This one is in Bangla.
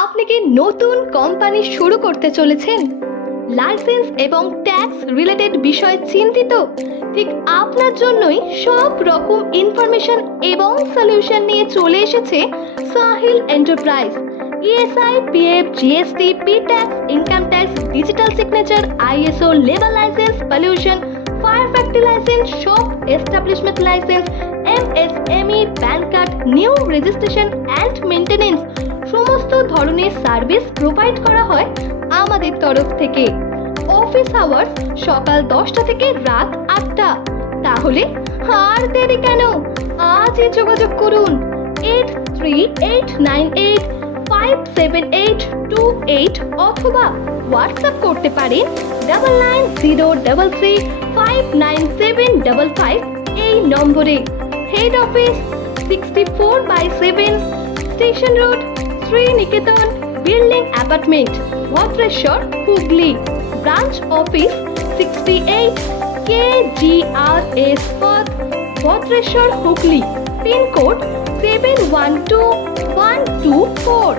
আপনি কি নতুন কোম্পানি শুরু করতে চলেছেন? লাইসেন্স এবং ট্যাক্স রিলেটেড বিষয়ে চিন্তিত? ঠিক আপনার জন্যই সব রকম ইনফরমেশন এবং সলিউশন নিয়ে চলে এসেছে Sahil enterprise. ESI, PF, GST P tax income tax, digital signature, ISO, labour licence, pollution, fire factory licence, shop, establishment licence, MSME, PAN card, new registration and maintenance সমস্ত ধরনের সার্ভিস প্রোভাইড করা হয় আমাদের তরফ থেকে। অফিস আওয়ার্স সকাল দশটা থেকে রাত আটটা। তাহলে আর দেরি কেন? আজই যোগাযোগ করুন। Eight three eight nine eight five seven eight two eight অথবা হোয়াটসঅ্যাপ করতে পারেন double nine zero double three five nine seven double five এই নম্বরে। Head office sixty four by seven station road Sriniketan building apartment Bhadreswar Hooghly, branch office sixty eight K G R S পথ Bhadreswar Hooghly, pincode seven one two one two four